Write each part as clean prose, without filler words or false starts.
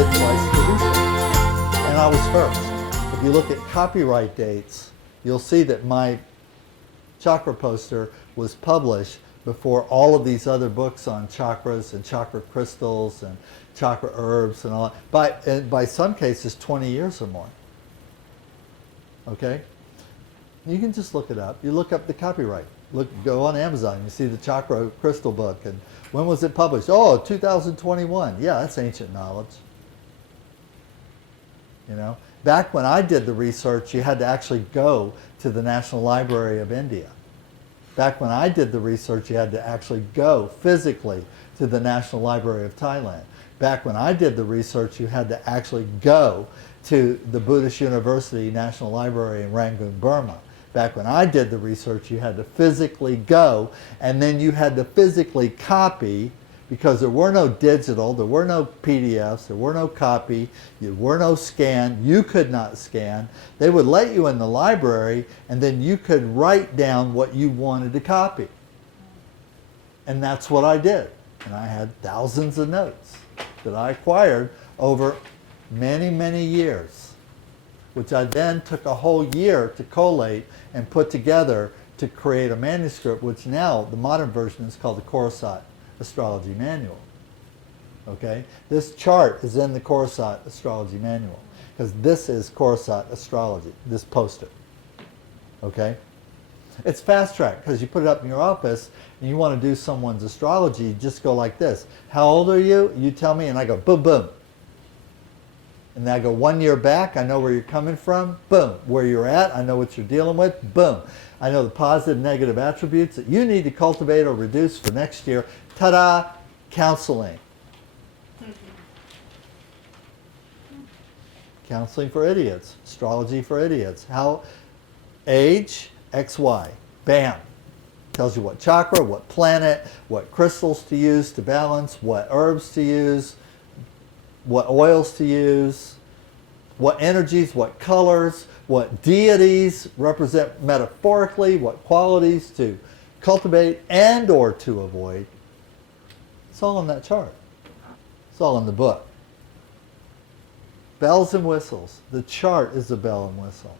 did twice producing. And I was first. If you look at copyright dates, you'll see that my chakra poster was published before all of these other books on chakras and chakra crystals and chakra herbs and all that. By some cases, 20 years or more. Okay? You can just look it up. You look up the copyright. Go on Amazon. You see the chakra crystal book. And when was it published? Oh, 2021. Yeah, that's ancient knowledge. You know? Back when I did the research, you had to actually go to the National Library of India. Back when I did the research, you had to actually go physically to the National Library of Thailand. Back when I did the research, you had to actually go to the Buddhist University National Library in Rangoon, Burma. Back when I did the research, you had to physically go, and then you had to physically copy, because there were no digital, there were no PDFs, there were no copy, there were no scan, you could not scan. They would let you in the library, and then you could write down what you wanted to copy. And that's what I did. And I had thousands of notes that I acquired over many, many years, which I then took a whole year to collate and put together to create a manuscript, which now the modern version is called the Khorasan Astrology Manual. Okay? This chart is in the Khorasan Astrology Manual, because this is Khorasan Astrology, this poster. Okay? It's fast track, because you put it up in your office and you want to do someone's astrology, you just go like this. How old are you? You tell me, and I go boom, boom. And then I go 1 year back, I know where you're coming from, boom. Where you're at, I know what you're dealing with, boom. I know the positive and negative attributes that you need to cultivate or reduce for next year. Ta-da! Counseling. Counseling for idiots. Astrology for idiots. How? Age, XY. Bam. Tells you what chakra, what planet, what crystals to use to balance, what herbs to use, what oils to use, what energies, what colors, what deities represent metaphorically, what qualities to cultivate and or to avoid. It's all on that chart. It's all in the book. Bells and whistles. The chart is a bell and whistle.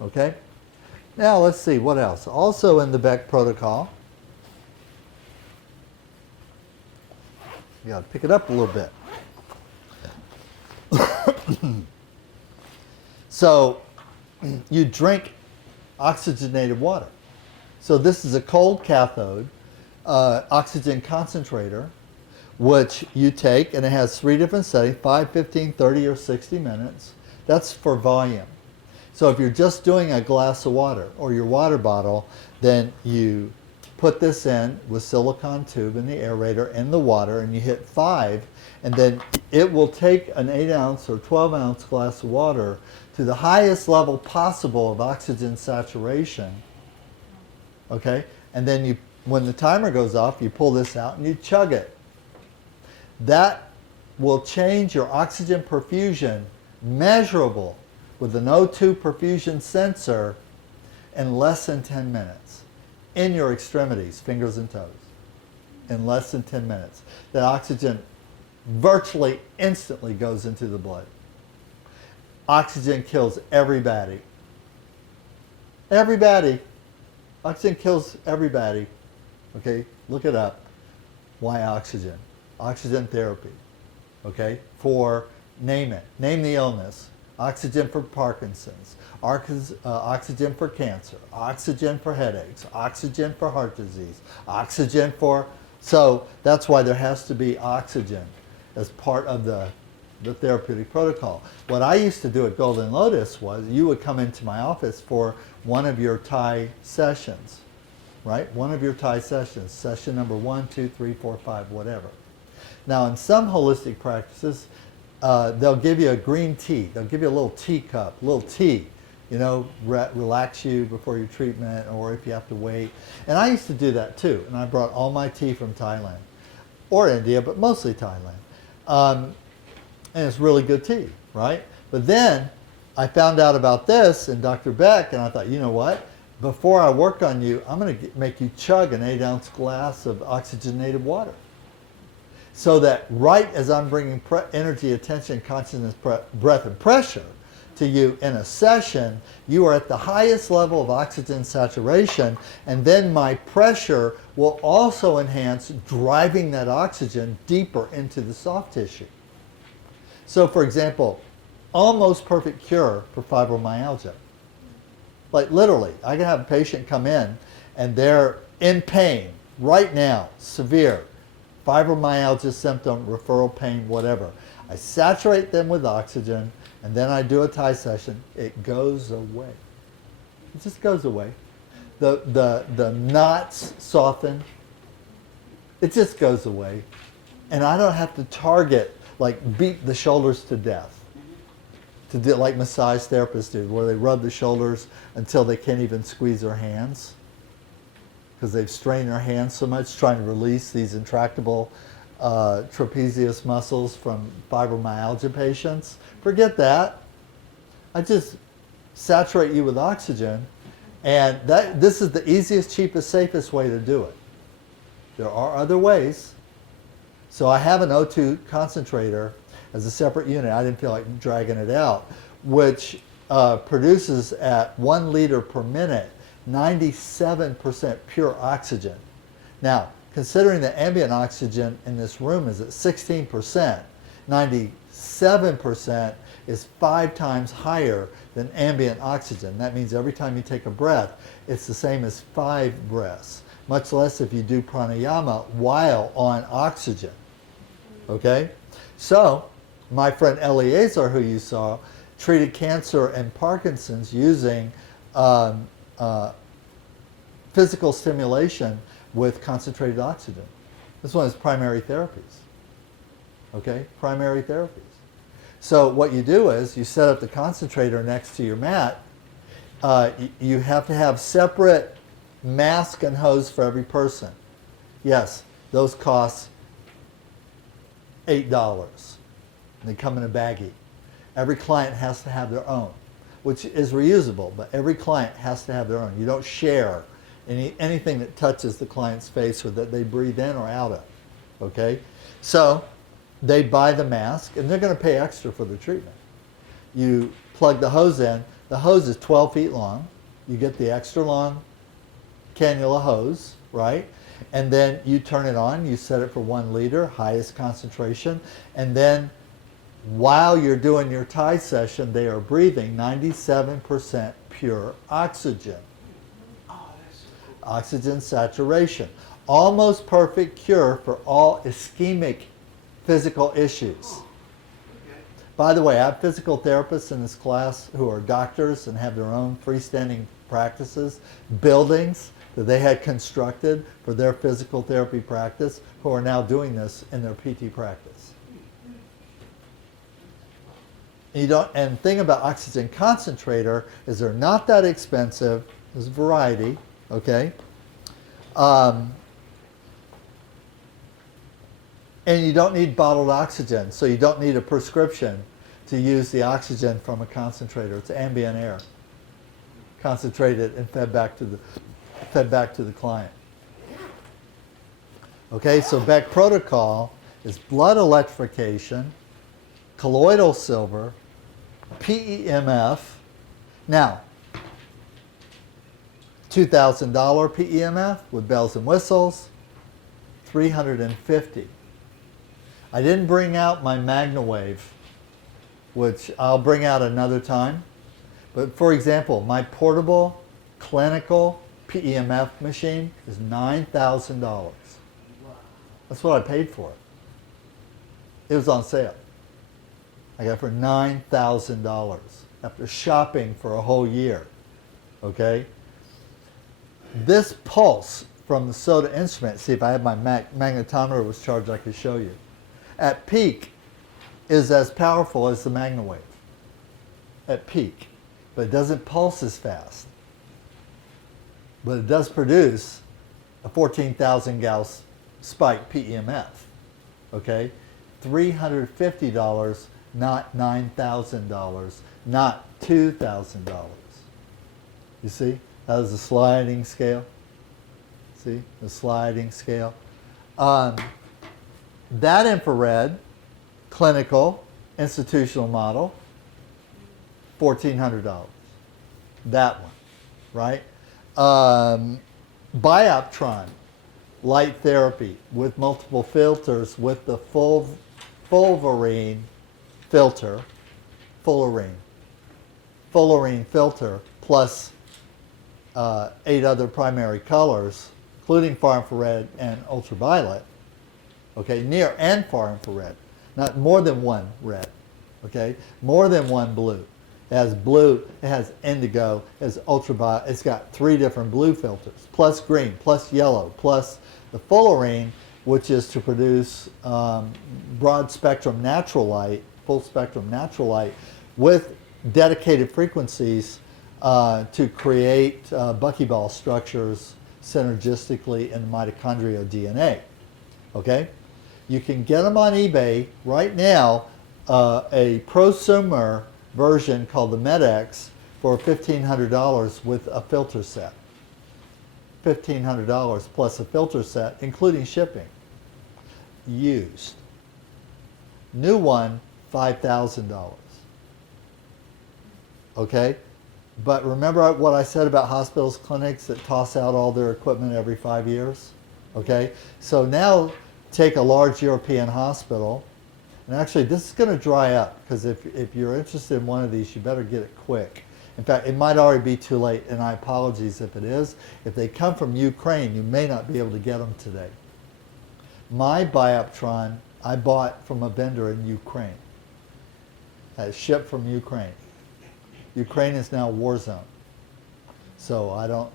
Okay? Now let's see, what else? Also in the Beck Protocol, you got to pick it up a little bit. So you drink oxygenated water. So this is a cold cathode oxygen concentrator, which you take, and it has 3 different settings, 5, 15, 30, or 60 minutes. That's for volume. So if you're just doing a glass of water or your water bottle, then you put this in with silicone tube in the aerator in the water, and you hit 5, and then it will take an 8-ounce or 12-ounce glass of water to the highest level possible of oxygen saturation. Okay? And then you, when the timer goes off, you pull this out and you chug it. That will change your oxygen perfusion, measurable with an O2 perfusion sensor, in less than 10 minutes. In your extremities, fingers and toes. In less than 10 minutes. That oxygen virtually instantly goes into the blood. Oxygen kills everybody. Everybody. Oxygen kills everybody. Okay, look it up. Why oxygen? Oxygen therapy. Okay, for name it. Name the illness. Oxygen for Parkinson's. Oxygen for cancer. Oxygen for headaches. Oxygen for heart disease. Oxygen for... So that's why there has to be oxygen as part of the therapeutic protocol. What I used to do at Golden Lotus was you would come into my office for one of your Thai sessions, right? One of your Thai sessions, session number 1, 2, 3, 4, 5, whatever. Now in some holistic practices, they'll give you a green tea. They'll give you a little teacup, a little tea, you know, relax you before your treatment, or if you have to wait. And I used to do that too. And I brought all my tea from Thailand, or India, but mostly Thailand. And it's really good tea, right? But then I found out about this and Dr. Beck, and I thought, you know what? Before I work on you, I'm going to make you chug an 8-ounce glass of oxygenated water. So that right as I'm bringing energy, attention, consciousness, breath, and pressure to you in a session, you are at the highest level of oxygen saturation, and then my pressure will also enhance, driving that oxygen deeper into the soft tissue. So for example, almost perfect cure for fibromyalgia. Like literally, I can have a patient come in and they're in pain right now, severe fibromyalgia symptom, referral pain, whatever. I saturate them with oxygen, and then I do a Thai session. It goes away. It just goes away. The knots soften. It just goes away. And I don't have to target, like beat the shoulders to death. To do like massage therapists do, where they rub the shoulders until they can't even squeeze their hands, because they've strained their hands so much trying to release these intractable trapezius muscles from fibromyalgia patients. Forget that. I just saturate you with oxygen, and this is the easiest, cheapest, safest way to do it. There are other ways. So I have an O2 concentrator as a separate unit. I didn't feel like dragging it out, which produces at 1 liter per minute 97% pure oxygen. Now, considering the ambient oxygen in this room is at 16%, 97% is 5 times higher than ambient oxygen. That means every time you take a breath, it's the same as 5 breaths, much less if you do pranayama while on oxygen. Okay? So, my friend Eliezer, who you saw, treated cancer and Parkinson's using physical stimulation with concentrated oxygen. This is one of his primary therapies. Okay? Primary therapies. So what you do is you set up the concentrator next to your mat. You have to have separate mask and hose for every person. Yes, those cost $8. They come in a baggie. Every client has to have their own, which is reusable, but every client has to have their own. You don't share anything that touches the client's face or that they breathe in or out of. Okay? So they buy the mask, and they're going to pay extra for the treatment. You plug the hose in. The hose is 12 feet long. You get the extra long cannula hose, right? And then you turn it on. You set it for 1 liter, highest concentration. And then while you're doing your Thai session, they are breathing 97% pure oxygen. Oxygen saturation. Almost perfect cure for all ischemic physical issues. By the way, I have physical therapists in this class who are doctors and have their own freestanding practices, buildings that they had constructed for their physical therapy practice, who are now doing this in their PT practice. And the thing about oxygen concentrator is they're not that expensive. There's a variety, okay? And you don't need bottled oxygen, so you don't need a prescription to use the oxygen from a concentrator. It's ambient air, concentrated and fed back to the client. Okay, so Beck protocol is blood electrification, colloidal silver, PEMF. Now, $2,000 PEMF with bells and whistles, $350. I didn't bring out my MagnaWave, which I'll bring out another time. But for example, my portable clinical PEMF machine is $9,000. That's what I paid for it. It was on sale. I got it for $9,000 after shopping for a whole year. Okay? This pulse from the SOTA instrument, see if I had my magnetometer was charged, I could show you. At peak is as powerful as the MagnaWave. At peak. But it doesn't pulse as fast. But it does produce a 14,000 Gauss spike PEMF. Okay? $350, not $9,000, not $2,000. You see? That was a sliding scale. See? The sliding scale. That infrared, clinical, institutional model, $1,400. That one, right? Bioptron, light therapy with multiple filters with the fullerene filter, fullerene filter plus 8 other primary colors, including far infrared and ultraviolet. Okay, near and far infrared, not more than one red. Okay, more than one blue. It has blue, it has indigo, it has ultraviolet. It's got 3 different blue filters, plus green, plus yellow, plus the fullerene, which is to produce broad spectrum natural light, full spectrum natural light, with dedicated frequencies to create buckyball structures synergistically in the mitochondrial DNA. Okay? You can get them on eBay right now, a prosumer version called the MedX for $1,500 with a filter set. $1,500 plus a filter set, including shipping. Used. New one, $5,000. Okay? But remember what I said about hospitals, clinics that toss out all their equipment every 5 years? Okay? So now take a large European hospital, and actually this is going to dry up, because if you're interested in one of these, you better get it quick. In fact, it might already be too late, and I apologize if it is. If they come from Ukraine, you may not be able to get them today. My Bioptron, I bought from a vendor in Ukraine. Shipped from Ukraine. Ukraine is now a war zone. So I don't,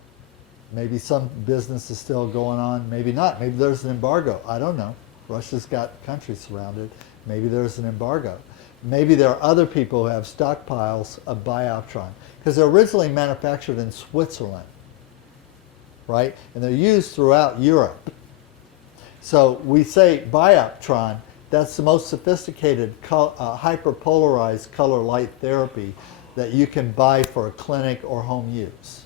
maybe some business is still going on, maybe not. Maybe there's an embargo. I don't know. Russia's got countries surrounded. Maybe there's an embargo. Maybe there are other people who have stockpiles of Bioptron, because they're originally manufactured in Switzerland, right? And they're used throughout Europe. So we say Bioptron, that's the most sophisticated hyperpolarized color light therapy that you can buy for a clinic or home use.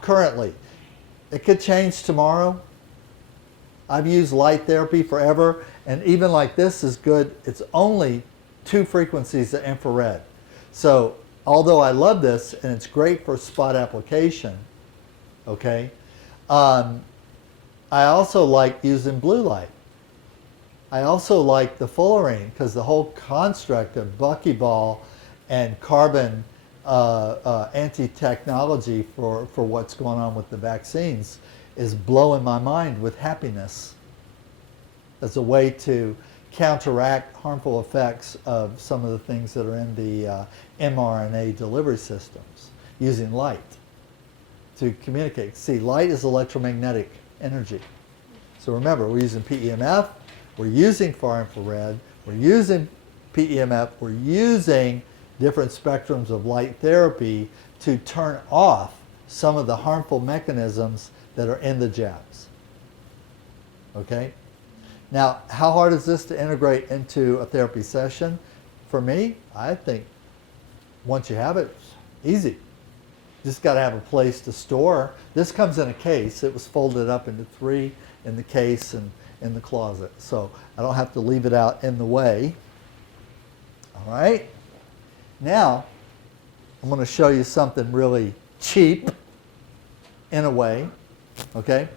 Currently, it could change tomorrow. I've used light therapy forever, and even like this is good. It's only 2 frequencies of infrared. So although I love this and it's great for spot application, okay, I also like using blue light. I also like the fullerene, because the whole construct of buckyball and carbon anti-technology for what's going on with the vaccines is blowing my mind with happiness as a way to counteract harmful effects of some of the things that are in the mRNA delivery systems, using light to communicate. See, light is electromagnetic energy. So remember, we're using PEMF, we're using far infrared, we're using PEMF, we're using different spectrums of light therapy to turn off some of the harmful mechanisms that are in the jabs. Okay? Now, how hard is this to integrate into a therapy session? For me, I think once you have it, it's easy. Just got to have a place to store. This comes in a case. It was folded up into 3 in the case and in the closet. So I don't have to leave it out in the way. All right? Now, I'm going to show you something really cheap in a way. Okay?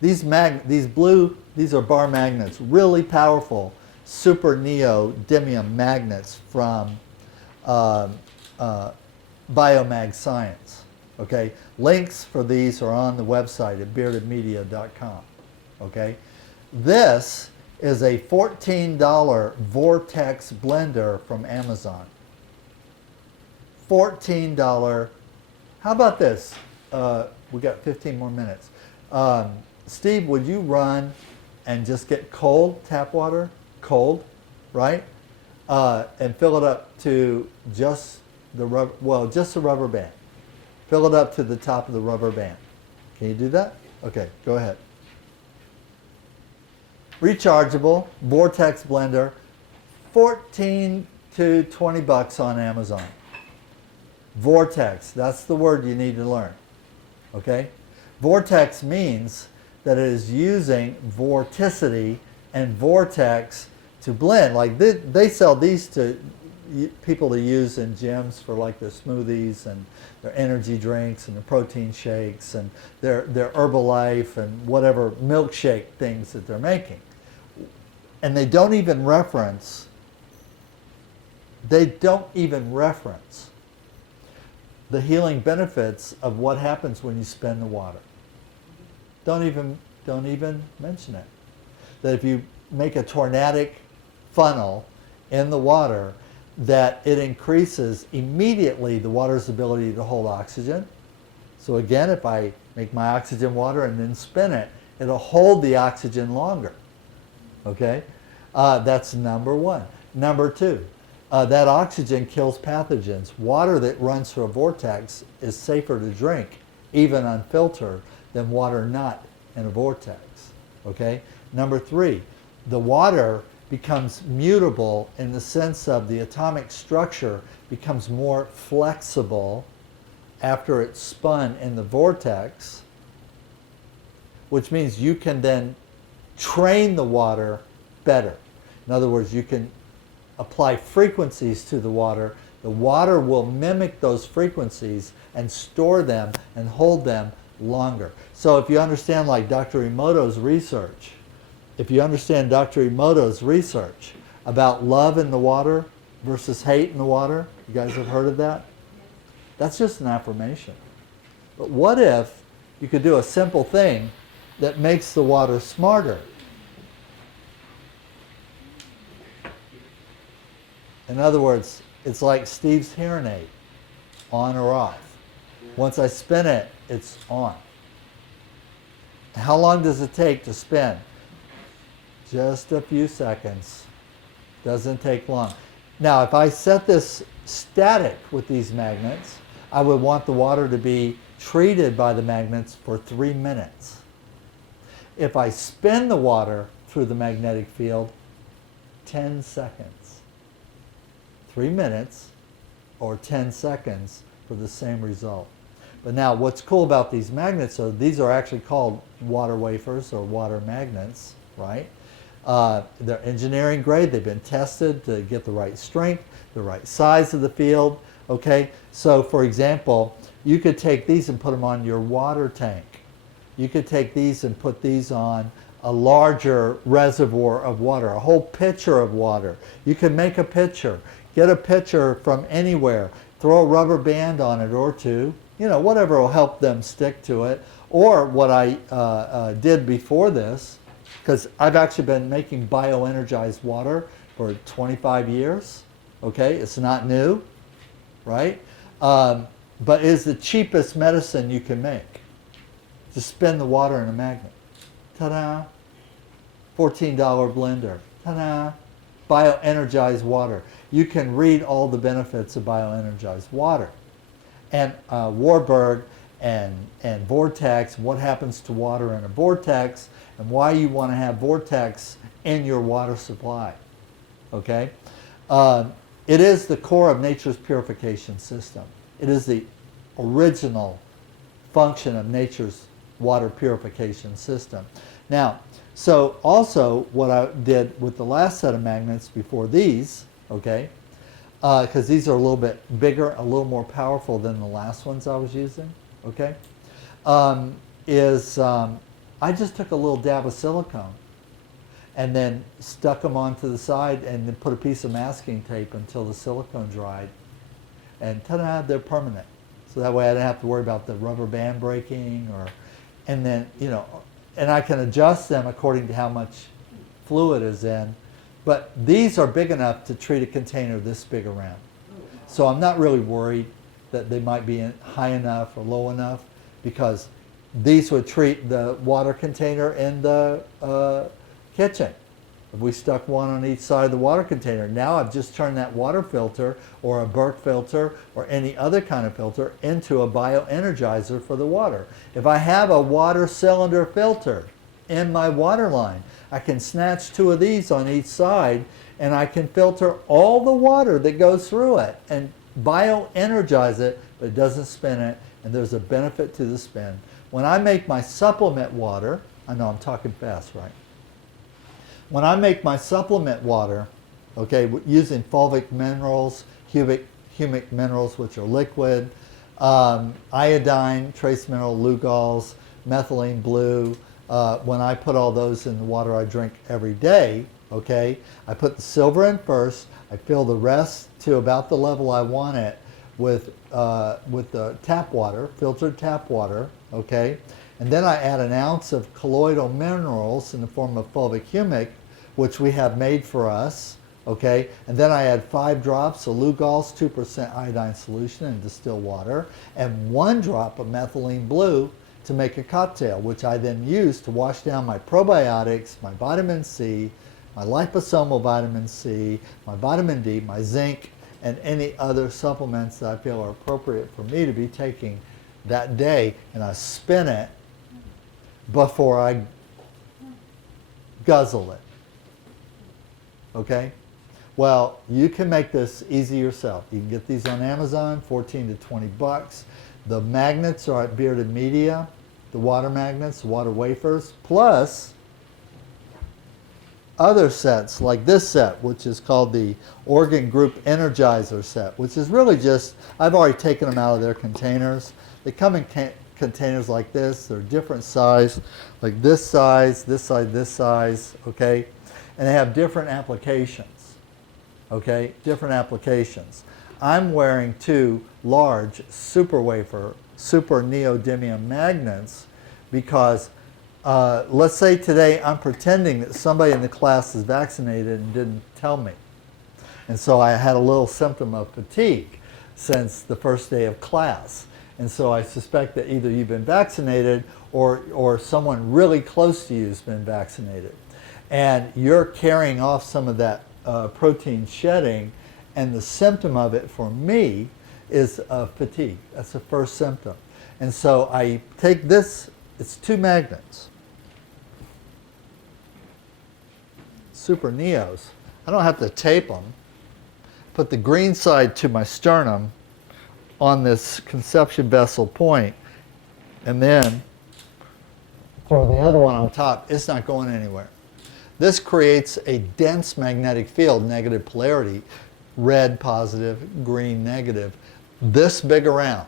These are bar magnets, really powerful super neodymium magnets from Biomag Science. Okay, links for these are on the website at beardedmedia.com. Okay, this is a $14 Vortex Blender from Amazon. $14. How about this? We got 15 more minutes. Steve, would you run and just get cold tap water, cold, right? And fill it up to just the rubber, well, just the rubber band. Fill it up to the top of the rubber band. Can you do that? Okay, go ahead. Rechargeable Vortex Blender, 14 to 20 bucks on Amazon. Vortex, that's the word you need to learn. Okay? Vortex means that it is using vorticity and Vortex to blend. Like they sell these to people to use in gyms for like their smoothies and their energy drinks and their protein shakes and their Herbalife and whatever milkshake things that they're making. And they don't even reference the healing benefits of what happens when you spin the water. Don't even mention it. That if you make a tornadic funnel in the water, that it increases immediately the water's ability to hold oxygen. So again, if I make my oxygen water and then spin it, it'll hold the oxygen longer. Okay? That's number one. Number two, that oxygen kills pathogens. Water that runs through a vortex is safer to drink, even unfiltered, than water not in a vortex. Okay? Number three, the water becomes mutable in the sense of the atomic structure becomes more flexible after it's spun in the vortex, which means you can then train the water better. In other words, you can apply frequencies to the water. The water will mimic those frequencies and store them and hold them longer. So if you understand like Dr. Emoto's research, about love in the water versus hate in the water, you guys have heard of that? That's just an affirmation. But what if you could do a simple thing that makes the water smarter? In other words, it's like Steve's hearing aid, on or off. Once I spin it, it's on. How long does it take to spin? Just a few seconds. Doesn't take long. Now, if I set this static with these magnets, I would want the water to be treated by the magnets for 3 minutes. If I spin the water through the magnetic field, 10 seconds. 3 minutes or 10 seconds for the same result. But now what's cool about these magnets, so these are actually called water wafers or water magnets, right? They're engineering grade. They've been tested to get the right strength, the right size of the field. Okay, so for example, you could take these and put them on your water tank. You could take these and put these on a larger reservoir of water, a whole pitcher of water. You can make a pitcher, get a pitcher from anywhere, throw a rubber band on it or two, you know, whatever will help them stick to it. Or what I did before this, because I've actually been making bioenergized water for 25 years. Okay, it's not new, right? But it's the cheapest medicine you can make. Just spin the water in a magnet. Ta-da! $14 blender. Ta-da! Bioenergized water. You can read all the benefits of bioenergized water. And Warburg and Vortex, what happens to water in a vortex, and why you want to have Vortex in your water supply. Okay? It is the core of nature's purification system. It is the original function of nature's water purification system. Now, so also what I did with the last set of magnets before these, okay, because these are a little bit bigger, a little more powerful than the last ones I was using, okay, I just took a little dab of silicone and then stuck them onto the side and then put a piece of masking tape until the silicone dried. And ta-da, they're permanent. So that way I didn't have to worry about the rubber band breaking and then, you know, and I can adjust them according to how much fluid is in. But these are big enough to treat a container this big around. So I'm not really worried that they might be high enough or low enough, because these would treat the water container in the kitchen. If we stuck one on each side of the water container, now I've just turned that water filter or a Burke filter or any other kind of filter into a bioenergizer for the water. If I have a water cylinder filter in my water line, I can snatch 2 of these on each side and I can filter all the water that goes through it and bioenergize it, but it doesn't spin it, and there's a benefit to the spin. When I make my supplement water, I know I'm talking fast, right? When I make my supplement water, okay, using fulvic minerals, humic minerals, which are liquid, iodine, trace mineral, lugols, methylene blue, when I put all those in the water I drink every day, okay, I put the silver in first, I fill the rest to about the level I want it with the tap water, filtered tap water, okay, and then I add an ounce of colloidal minerals in the form of fulvic humic, which we have made for us, okay, and then I add 5 drops of lugols, 2% iodine solution in distilled water, and 1 drop of methylene blue to make a cocktail, which I then use to wash down my probiotics, my vitamin C, my liposomal vitamin C, my vitamin D, my zinc, and any other supplements that I feel are appropriate for me to be taking that day, and I spin it before I guzzle it. Okay? Well, you can make this easy yourself. You can get these on Amazon, 14 to 20 bucks. The magnets are at Bearded Media, the water magnets, water wafers, plus other sets like this set, which is called the Organ Group Energizer set, which is really just, I've already taken them out of their containers. They come in containers like this. They're different size, like this size, this size, this size, okay? And they have different applications, okay? Different applications. I'm wearing 2 large super wafer, super neodymium magnets because let's say today I'm pretending that somebody in the class is vaccinated and didn't tell me. And so I had a little symptom of fatigue since the first day of class. And so I suspect that either you've been vaccinated or someone really close to you has been vaccinated. And you're carrying off some of that protein shedding, and the symptom of it for me is fatigue. That's the first symptom. And so I take this, it's 2 magnets. Super Neos. I don't have to tape them. Put the green side to my sternum on this conception vessel point, and then throw the other one on top. It's not going anywhere. This creates a dense magnetic field, negative polarity, red positive, green negative, this big around.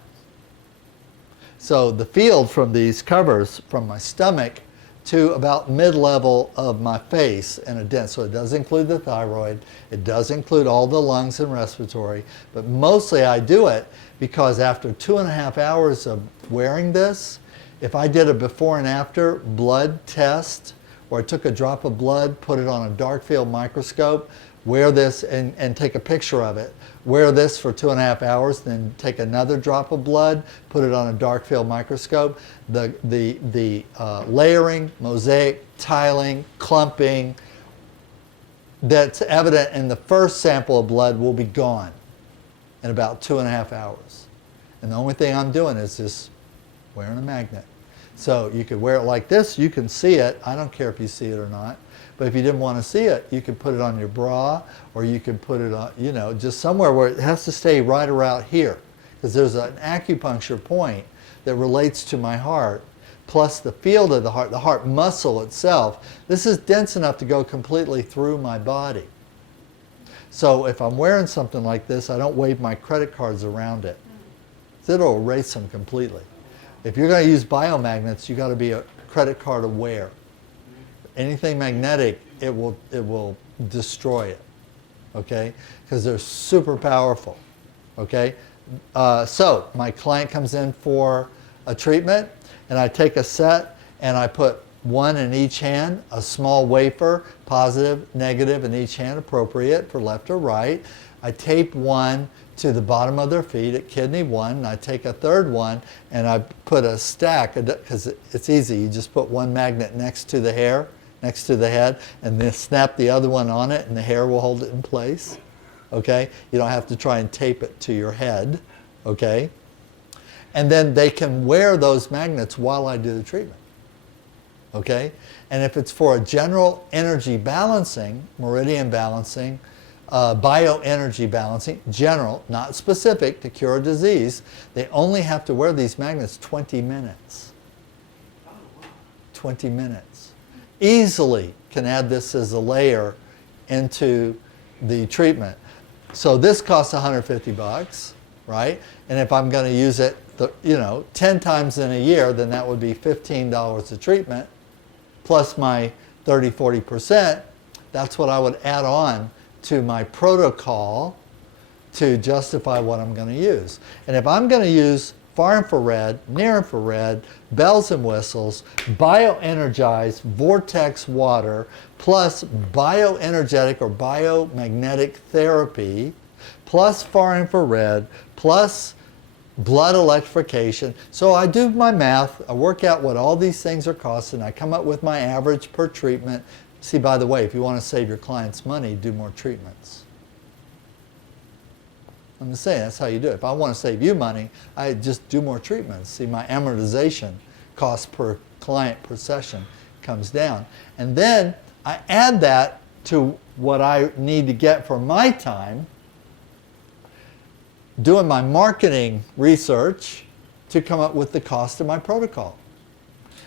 So the field from these covers from my stomach to about mid-level of my face in a dense. So it does include the thyroid, it does include all the lungs and respiratory, but mostly I do it because after 2.5 hours of wearing this, if I did a before and after blood test, or I took a drop of blood, put it on a dark field microscope, wear this and take a picture of it. Wear this for 2.5 hours, then take another drop of blood, put it on a dark field microscope. The layering, mosaic, tiling, clumping that's evident in the first sample of blood will be gone in about 2.5 hours. And the only thing I'm doing is just wearing a magnet. So you could wear it like this, you can see it. I don't care if you see it or not. But if you didn't want to see it, you could put it on your bra, or you could put it on, you know, just somewhere where it has to stay right around here. Because there's an acupuncture point that relates to my heart, plus the field of the heart muscle itself. This is dense enough to go completely through my body. So if I'm wearing something like this, I don't wave my credit cards around it. It'll erase them completely. If you're going to use biomagnets, you've got to be a credit card aware. Anything magnetic, it will destroy it, okay? Because they're super powerful, okay? So my client comes in for a treatment, and I take a set, and I put 1 in each hand, a small wafer, positive, negative in each hand, appropriate for left or right. I tape 1 to the bottom of their feet at kidney 1, and I take a third one, and I put a stack, because it's easy. You just put 1 magnet next to the hair, next to the head, and then snap the other one on it, and the hair will hold it in place, okay? You don't have to try and tape it to your head, okay? And then they can wear those magnets while I do the treatment, okay? And if it's for a general energy balancing, meridian balancing, bioenergy balancing, general, not specific to cure a disease, they only have to wear these magnets 20 minutes. 20 minutes. Easily can add this as a layer into the treatment. So this costs 150 bucks, right? And if I'm going to use it, 10 times in a year, then that would be $15 a treatment, plus my 30-40%. That's what I would add on to my protocol to justify what I'm going to use. And if I'm going to use far infrared, near infrared, bells and whistles, bioenergized vortex water, plus bioenergetic or biomagnetic therapy, plus far infrared, plus blood electrification. So I do my math, I work out what all these things are costing, I come up with my average per treatment. See, by the way, if you want to save your clients money, do more treatments. I'm just saying, that's how you do it. If I want to save you money, I just do more treatments. See, my amortization cost per client per session comes down. And then I add that to what I need to get for my time, doing my marketing research to come up with the cost of my protocol.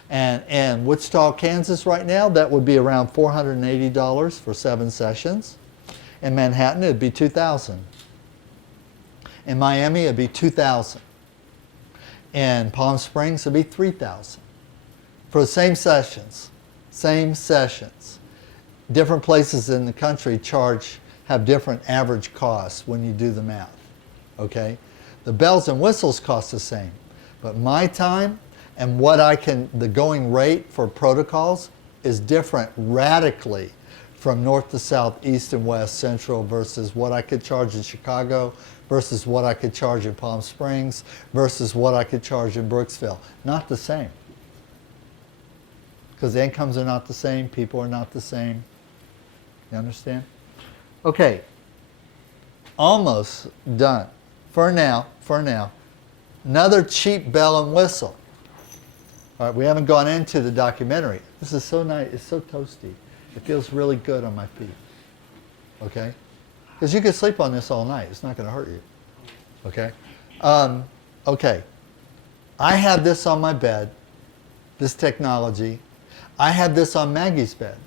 And in Wichita, Kansas right now, that would be around $480 for 7 sessions. In Manhattan, it'd be $2,000. In Miami, it'd be $2,000. In Palm Springs, it'd be $3,000. For the same sessions. Same sessions. Different places in the country have different average costs when you do the math. Okay? The bells and whistles cost the same. But my time and the going rate for protocols is different radically from north to south, east and west, central versus what I could charge in Chicago versus what I could charge in Palm Springs versus what I could charge in Brooksville. Not the same. Because the incomes are not the same, people are not the same. You understand? Okay. Almost done. For now. Another cheap bell and whistle. All right, we haven't gone into the documentary. This is so nice, it's so toasty. It feels really good on my feet. Okay? Because you can sleep on this all night. It's not going to hurt you. Okay? Okay. I have this on my bed, this technology. I have this on Maggie's bed.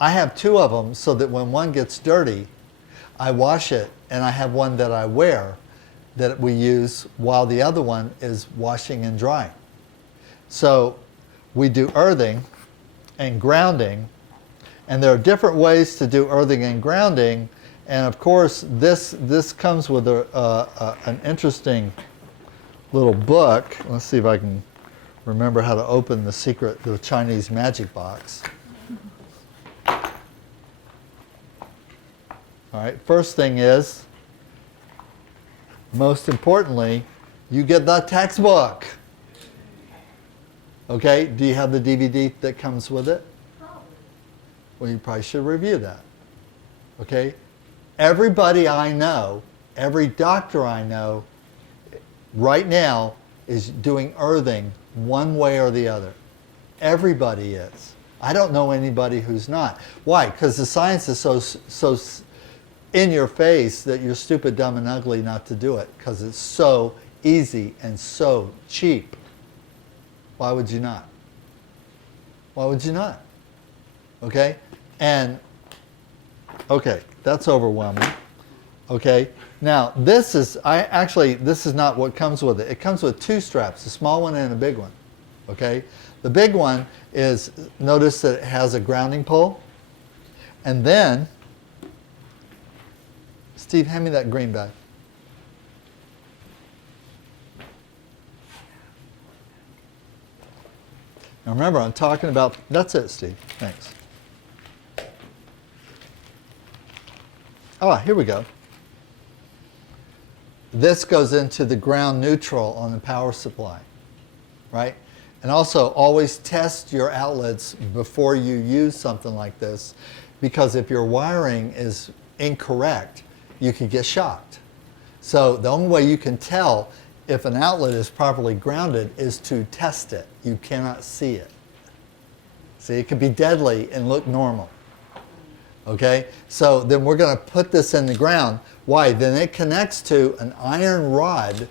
I have 2 of them so that when one gets dirty, I wash it, and I have one that I wear that we use while the other one is washing and drying. So we do earthing and grounding, and there are different ways to do earthing and grounding, and of course this comes with an interesting little book. Let's see if I can remember how to open the Chinese magic box. All right, first thing is, most importantly, you get the textbook. Okay, do you have the DVD that comes with it? Well, you probably should review that. Okay? Everybody I know, every doctor I know, right now is doing earthing one way or the other. Everybody is. I don't know anybody who's not. Why? Because the science is so in your face that you're stupid, dumb, and ugly not to do it, because it's so easy and so cheap. Why would you not? Why would you not? Okay? And, okay, that's overwhelming. Okay? Now, this is not what comes with it. It comes with 2 straps, a small one and a big one. Okay? The big one is, notice that it has a grounding pole. And then, Steve, hand me that green bag. Now remember, I'm talking about, that's it, Steve. Thanks. Ah, here we go. This goes into the ground neutral on the power supply, right? And also, always test your outlets before you use something like this, because if your wiring is incorrect, you could get shocked. So the only way you can tell if an outlet is properly grounded is to test it. You cannot see it. See, it could be deadly and look normal. Okay? So then we're going to put this in the ground. Why? Then it connects to an iron rod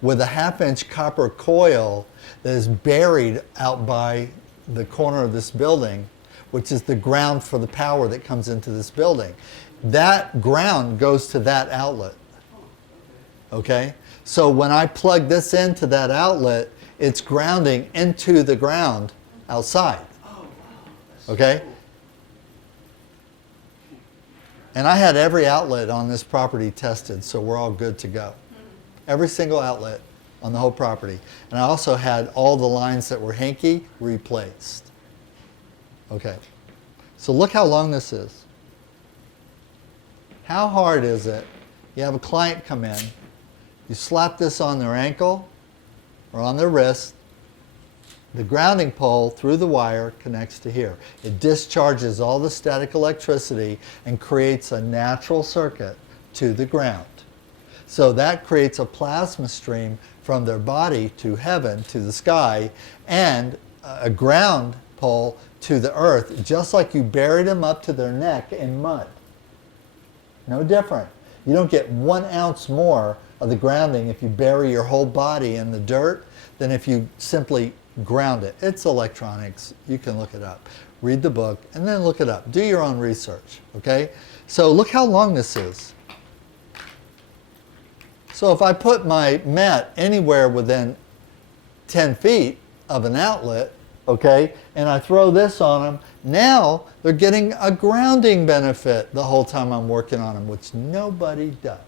with a 1/2-inch copper coil that is buried out by the corner of this building which is the ground for the power that comes into this building. That ground goes to that outlet. Okay? So when I plug this into that outlet, it's grounding into the ground outside. Okay? And I had every outlet on this property tested, so we're all good to go. Every single outlet on the whole property. And I also had all the lines that were hinky replaced. Okay. So look how long this is. How hard is it? You have a client come in, you slap this on their ankle or on their wrist, the grounding pole through the wire connects to here. It discharges all the static electricity and creates a natural circuit to the ground. So that creates a plasma stream from their body to heaven, to the sky, and a ground pole to the earth, just like you buried them up to their neck in mud. No different. You don't get 1 ounce more of the grounding if you bury your whole body in the dirt than if you simply ground it. It's electronics. You can look it up. Read the book and then look it up. Do your own research. Okay? So look how long this is. So if I put my mat anywhere within 10 feet of an outlet, okay, and I throw this on them, now they're getting a grounding benefit the whole time I'm working on them, which nobody does.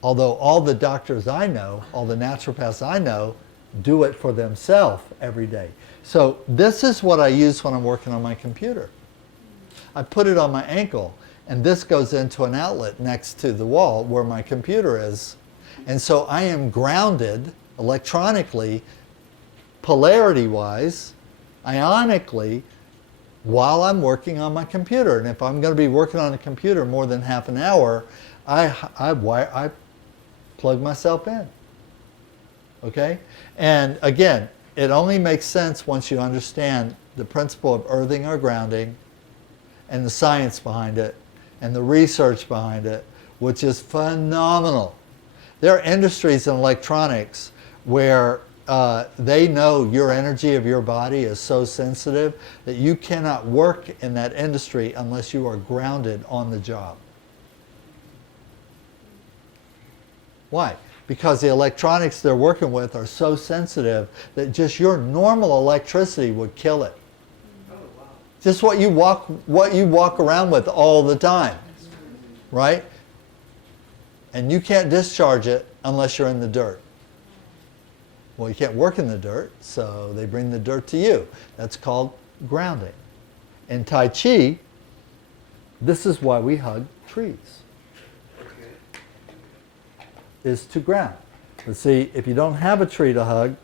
Although all the doctors I know, all the naturopaths I know, do it for themselves every day. So this is what I use when I'm working on my computer. I put it on my ankle, and this goes into an outlet next to the wall where my computer is. And so I am grounded electronically, polarity-wise, ionically, while I'm working on my computer. And if I'm going to be working on a computer more than half an hour, I plug myself in. Okay? And again, it only makes sense once you understand the principle of earthing or grounding and the science behind it and the research behind it, which is phenomenal. There are industries in electronics where they know your energy of your body is so sensitive that you cannot work in that industry unless you are grounded on the job. Why? Because the electronics they're working with are so sensitive that just your normal electricity would kill it. Oh, wow. Just what you walk around with all the time, right? And you can't discharge it unless you're in the dirt. Well, you can't work in the dirt, so they bring the dirt to you. That's called grounding. In Tai Chi, this is why we hug trees. Is to ground. But see, if you don't have a tree to hug,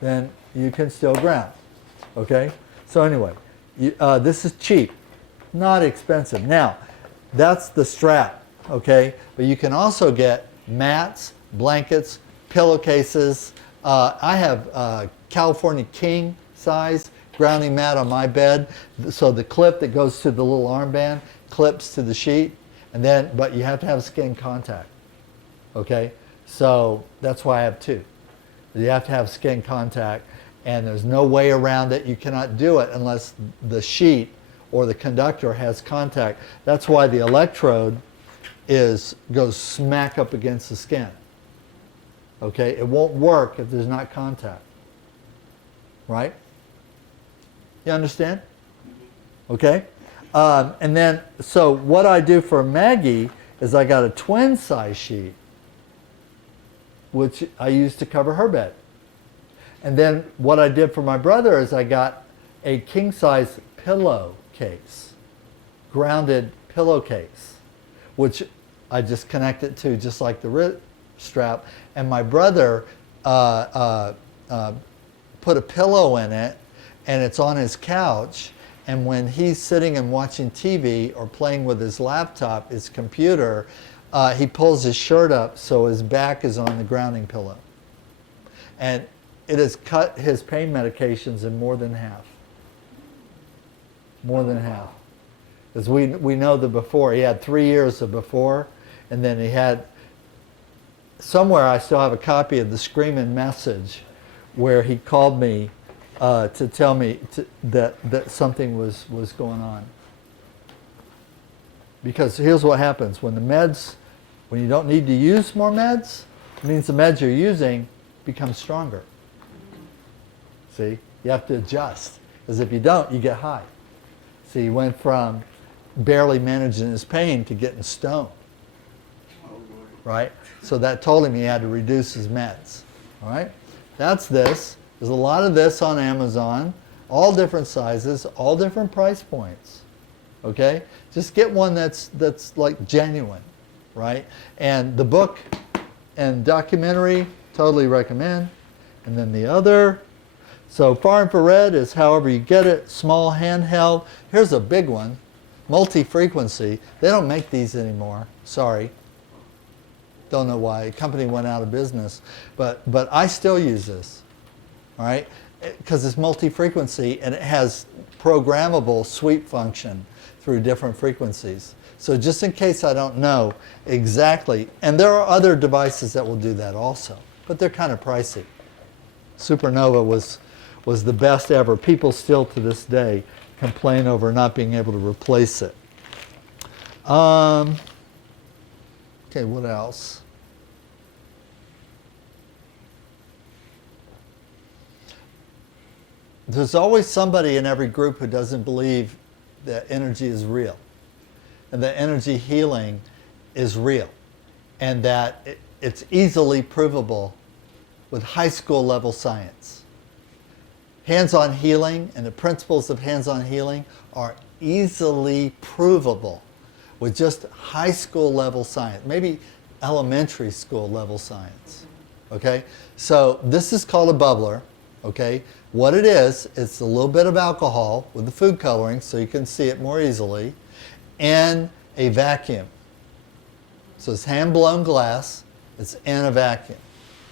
then you can still ground. Okay? So anyway, this is cheap, not expensive. Now, that's the strap. Okay? But you can also get mats, blankets, pillowcases. I have California king size grounding mat on my bed. So the clip that goes to the little armband clips to the sheet, and then, but you have to have skin contact. Okay, so that's why I have two. You have to have skin contact, and there's no way around it. You cannot do it unless the sheet or the conductor has contact. That's why the electrode goes smack up against the skin. Okay, it won't work if there's not contact. Right? You understand? Okay? And then, so what I do for Maggie is I got a twin size sheet, which I use to cover her bed. And then what I did for my brother is I got a king size pillowcase, grounded pillowcase, which I just connect it to just like the wrist strap. And my brother put a pillow in it, and it's on his couch. And when he's sitting and watching TV or playing with his laptop, his computer, he pulls his shirt up so his back is on the grounding pillow. And it has cut his pain medications in more than half. More than half. Because we know the before. He had 3 years of before, and then he had, somewhere I still have a copy of the screaming message where he called me to tell me that something was going on. Because here's what happens. When you don't need to use more meds, it means the meds you're using become stronger. See? You have to adjust. Because if you don't, you get high. See, he went from barely managing his pain to getting stoned. Right? So that told him he had to reduce his meds. All right? That's this. There's a lot of this on Amazon, all different sizes, all different price points. Okay? Just get one that's like genuine, right? And the book and documentary, totally recommend. And then the other, so far infrared is however you get it, small handheld. Here's a big one, multi-frequency. They don't make these anymore, sorry. Don't know why, a company went out of business. But I still use this, all right? Because it's multi-frequency and it has programmable sweep function through different frequencies. So just in case I don't know exactly, and there are other devices that will do that also, but they're kind of pricey. Supernova was the best ever. People still to this day complain over not being able to replace it. Okay, what else? There's always somebody in every group who doesn't believe that energy is real and that energy healing is real and that it's easily provable with high school level science. Hands-on healing and the principles of hands-on healing are easily provable with just high school level science, maybe elementary school level science. Okay? So this is called a bubbler. Okay? What it is, it's a little bit of alcohol with the food coloring so you can see it more easily, and a vacuum. So it's hand-blown glass, it's in a vacuum.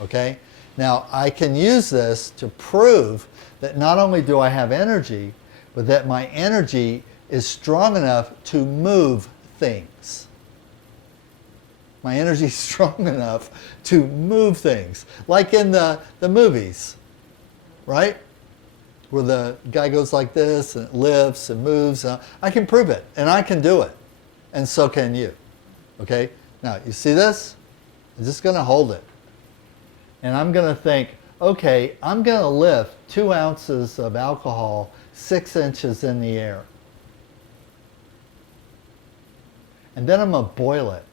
Okay? Now I can use this to prove that not only do I have energy, but that my energy is strong enough to move things. My energy is strong enough to move things. Like in the movies, right? Where the guy goes like this and it lifts and moves. I can prove it and I can do it. And so can you. Okay? Now, you see this? I'm just going to hold it. And I'm going to think, okay, I'm going to lift 2 ounces of alcohol 6 inches in the air. And then I'm going to boil it.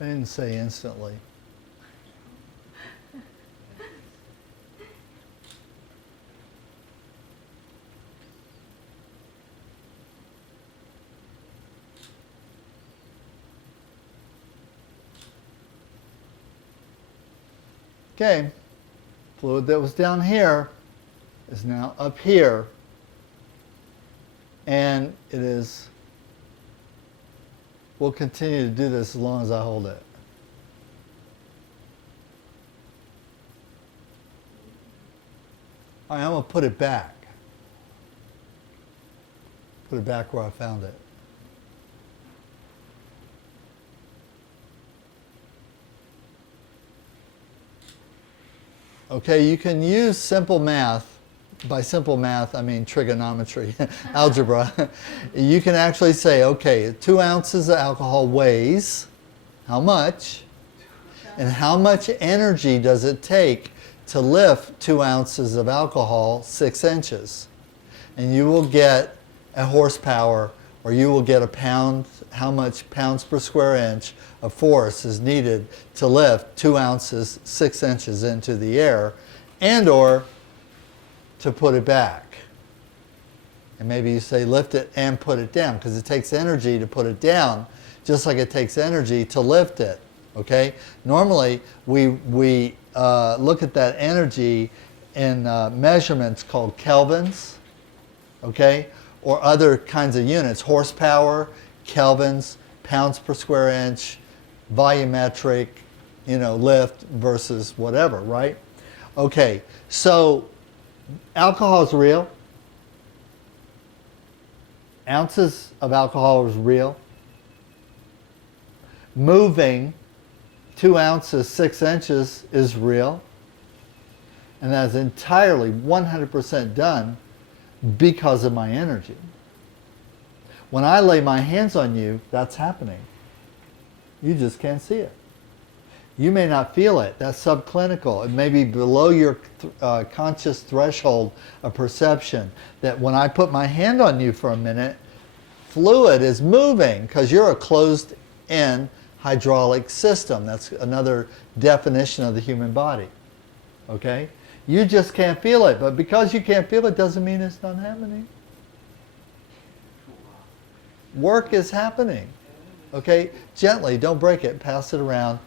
I didn't say instantly. Okay, fluid that was down here is now up here, and it is, we'll continue to do this as long as I hold it. All right, I'm going to put it back. Put it back where I found it. Okay, you can use simple math. By simple math, I mean trigonometry, algebra. You can actually say, okay, 2 ounces of alcohol weighs how much? And how much energy does it take to lift 2 ounces of alcohol 6 inches? And you will get a horsepower, or you will get a pound, how much pounds per square inch of force is needed to lift 2 ounces 6 inches into the air, and or to put it back. And maybe you say lift it and put it down, because it takes energy to put it down, just like it takes energy to lift it. Okay? Normally, we look at that energy in measurements called kelvins, okay, or other kinds of units, horsepower, kelvins, pounds per square inch, volumetric, lift versus whatever, right? Okay, so alcohol is real. Ounces of alcohol is real. Moving 2 ounces, 6 inches is real. And that is entirely 100% done because of my energy. When I lay my hands on you, that's happening. You just can't see it. You may not feel it. That's subclinical. It may be below your conscious threshold of perception. That when I put my hand on you for a minute, fluid is moving because you're a closed-in hydraulic system. That's another definition of the human body. Okay? You just can't feel it. But because you can't feel it doesn't mean it's not happening. Work is happening. Okay? Gently, don't break it. Pass it around.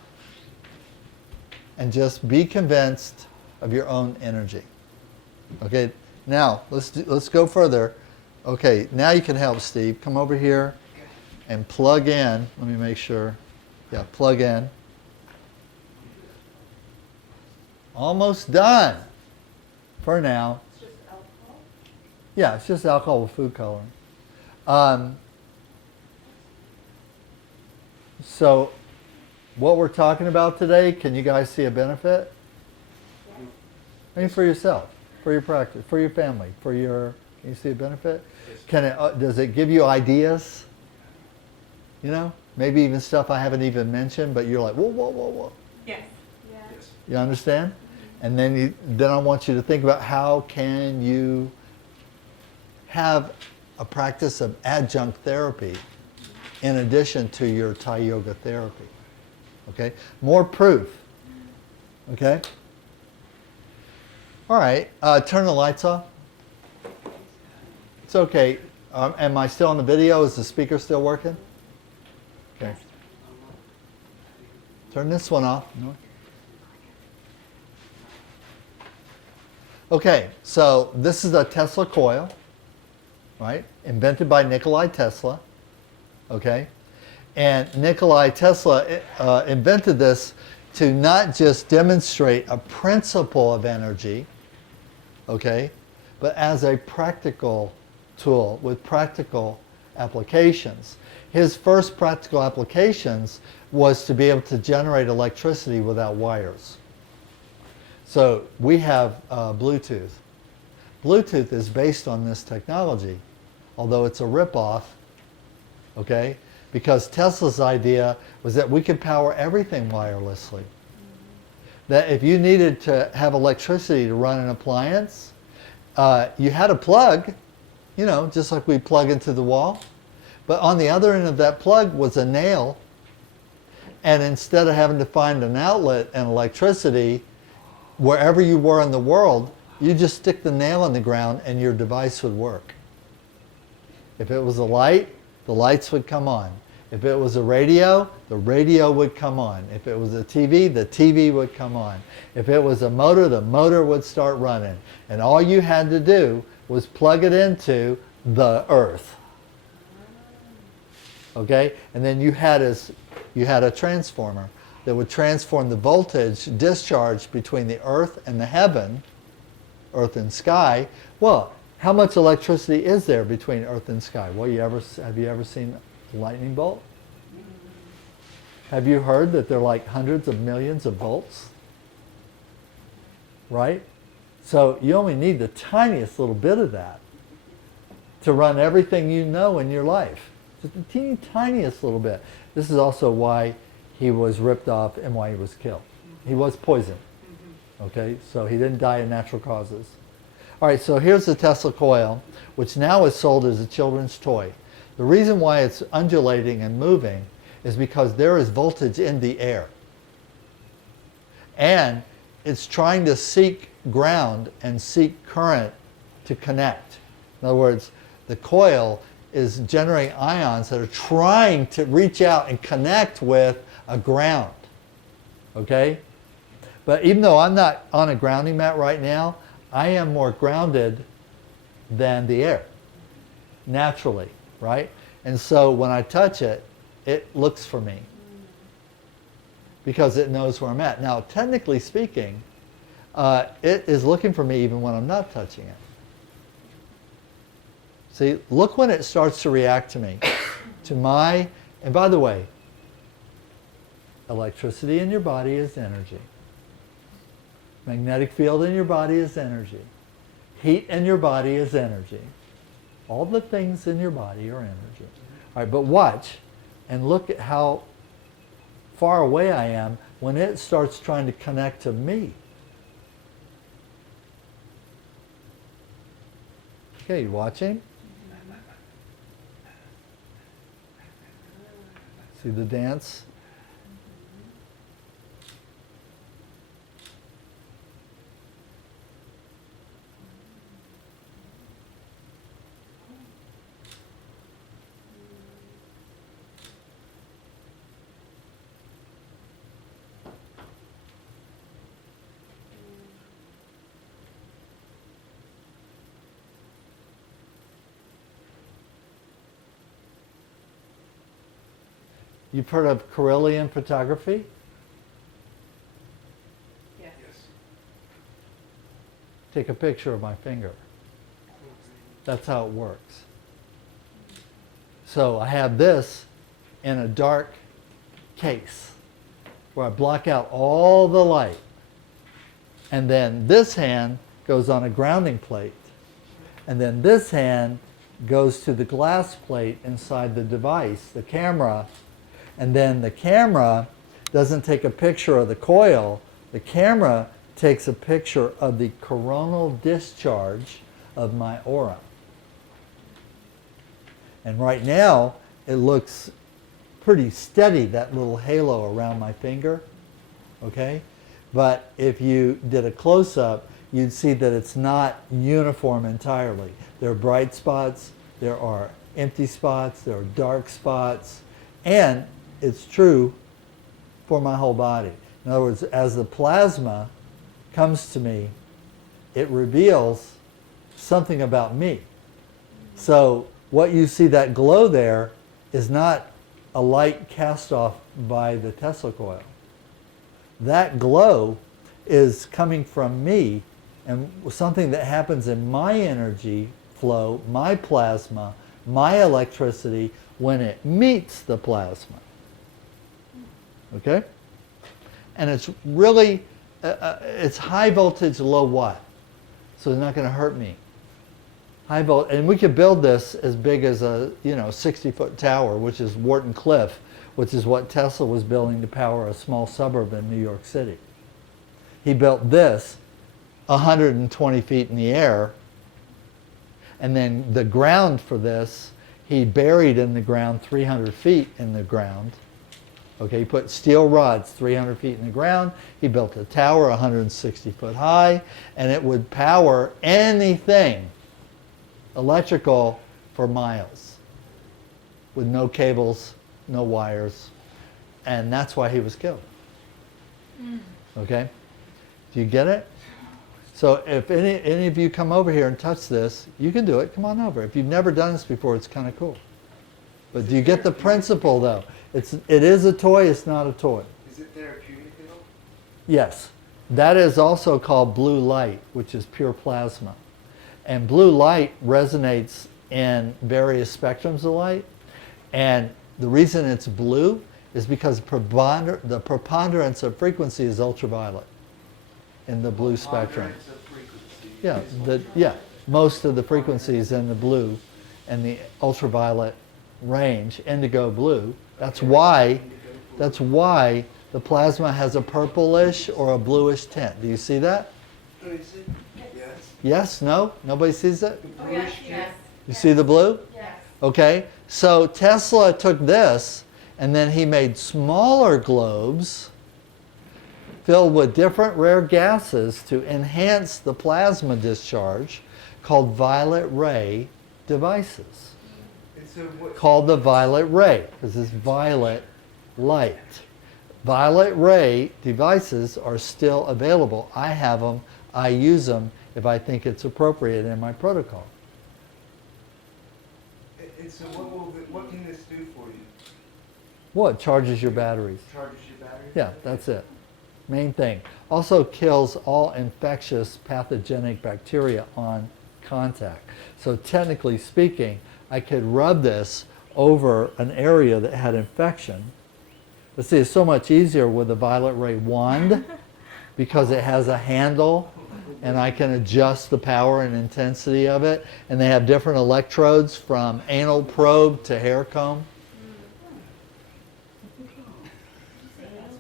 And just be convinced of your own energy. Okay, now let's go further. Okay, now you can help, Steve. Come over here and plug in. Let me make sure. Yeah, plug in. Almost done for now. It's just alcohol? Yeah, it's just alcohol with food coloring. So what we're talking about today, can you guys see a benefit? Yes. I mean, for yourself, for your practice, for your family, for your, can you see a benefit? Can it, does it give you ideas? Maybe even stuff I haven't even mentioned, but you're like, whoa, whoa, whoa, whoa. Yes. Yes. You understand? And then I want you to think about how can you have a practice of adjunct therapy in addition to your Thai yoga therapy. Okay? More proof. Okay? All right. Turn the lights off. It's okay. Am I still on the video? Is the speaker still working? Okay. Turn this one off. No. Okay. So this is a Tesla coil, right? Invented by Nikola Tesla. Okay? And Nikola Tesla invented this to not just demonstrate a principle of energy, okay, but as a practical tool with practical applications. His first practical applications was to be able to generate electricity without wires. So we have Bluetooth. Bluetooth is based on this technology, although it's a ripoff, okay? Because Tesla's idea was that we could power everything wirelessly. That if you needed to have electricity to run an appliance, you had a plug, just like we plug into the wall. But on the other end of that plug was a nail. And instead of having to find an outlet and electricity, wherever you were in the world, you just stick the nail in the ground and your device would work. If it was a light, the lights would come on. If it was a radio, the radio would come on. If it was a TV, the TV would come on. If it was a motor, the motor would start running. And all you had to do was plug it into the earth. Okay? And then you had a transformer that would transform the voltage discharge between the earth and the heaven, earth and sky. Well, how much electricity is there between earth and sky? Well, have you ever seen a lightning bolt? Have you heard that there are like hundreds of millions of volts? Right? So you only need the tiniest little bit of that to run everything you know in your life. Just the teeny tiniest little bit. This is also why he was ripped off and why he was killed. He was poisoned. Okay, so he didn't die of natural causes. All right, so here's the Tesla coil, which now is sold as a children's toy. The reason why it's undulating and moving is because there is voltage in the air. And it's trying to seek ground and seek current to connect. In other words, The coil is generating ions that are trying to reach out and connect with a ground. Okay? But even though I'm not on a grounding mat right now, I am more grounded than the air, naturally, right? And so when I touch it, it looks for me because it knows where I'm at. Now, technically speaking, it is looking for me even when I'm not touching it. See, look when it starts to react to me, to my, and by the way, electricity in your body is energy. Magnetic field in your body is energy. Heat in your body is energy. All the things in your body are energy. All right, but watch and look at how far away I am when it starts trying to connect to me. Okay, you watching? See the dance? You've heard of Carillion photography? Yes. Take a picture of my finger. That's how it works. So I have this in a dark case where I block out all the light. And then this hand goes on a grounding plate. And then this hand goes to the glass plate inside the device, the camera. And then the camera doesn't take a picture of the coil. The camera takes a picture of the coronal discharge of my aura. And right now, it looks pretty steady, that little halo around my finger. Okay? But if you did a close-up, you'd see that it's not uniform entirely. There are bright spots, there are empty spots, there are dark spots, and it's true for my whole body. In other words, as the plasma comes to me, it reveals something about me. So what you see, that glow there, is not a light cast off by the Tesla coil. That glow is coming from me and something that happens in my energy flow, my plasma, my electricity when it meets the plasma. Okay? And it's really, it's high voltage, low watt. So it's not going to hurt me. High volt, and we could build this as big as a 60-foot tower, which is Wharton Cliff, which is what Tesla was building to power a small suburb in New York City. He built this 120 feet in the air, and then the ground for this, he buried in the ground 300 feet in the ground. Okay, he put steel rods 300 feet in the ground. He built a tower 160 foot high, and it would power anything electrical for miles with no cables, no wires, and that's why he was killed. Okay? Do you get it? So if any of you come over here and touch this, you can do it. Come on over. If you've never done this before, it's kind of cool. But do you get the principle, though? It is a toy, it's not a toy. Is it therapeutic at all? Yes. That is also called blue light, which is pure plasma. And blue light resonates in various spectrums of light. And the reason it's blue is because the preponderance of frequency is ultraviolet in the blue spectrum. Preponderance of frequency. Yeah, most of the frequencies in the blue and the ultraviolet range, indigo blue. That's why the plasma has a purplish or a bluish tint. Do you see that? Oh, is it? Yes. Yes? No? Nobody sees it? Oh, yes, yes. You see the blue? Yes. Okay. So Tesla took this and then he made smaller globes filled with different rare gases to enhance the plasma discharge called violet ray devices And so what? called the violet ray, because it's violet light. Violet ray devices are still available. I have them. I use them if I think it's appropriate in my protocol. And so what can this do for you? Well, it charges your batteries. Charges your battery? Yeah, that's it. Main thing. Also kills all infectious pathogenic bacteria on contact. So technically speaking, I could rub this over an area that had infection. But see, it's so much easier with the violet ray wand because it has a handle and I can adjust the power and intensity of it. And they have different electrodes from anal probe to hair comb.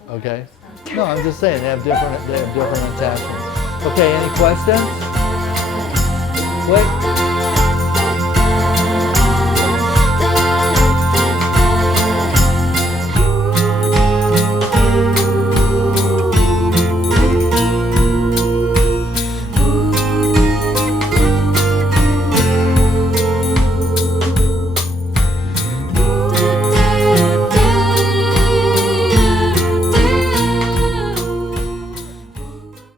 Okay? No, I'm just saying they have different attachments. Okay, any questions? Wait.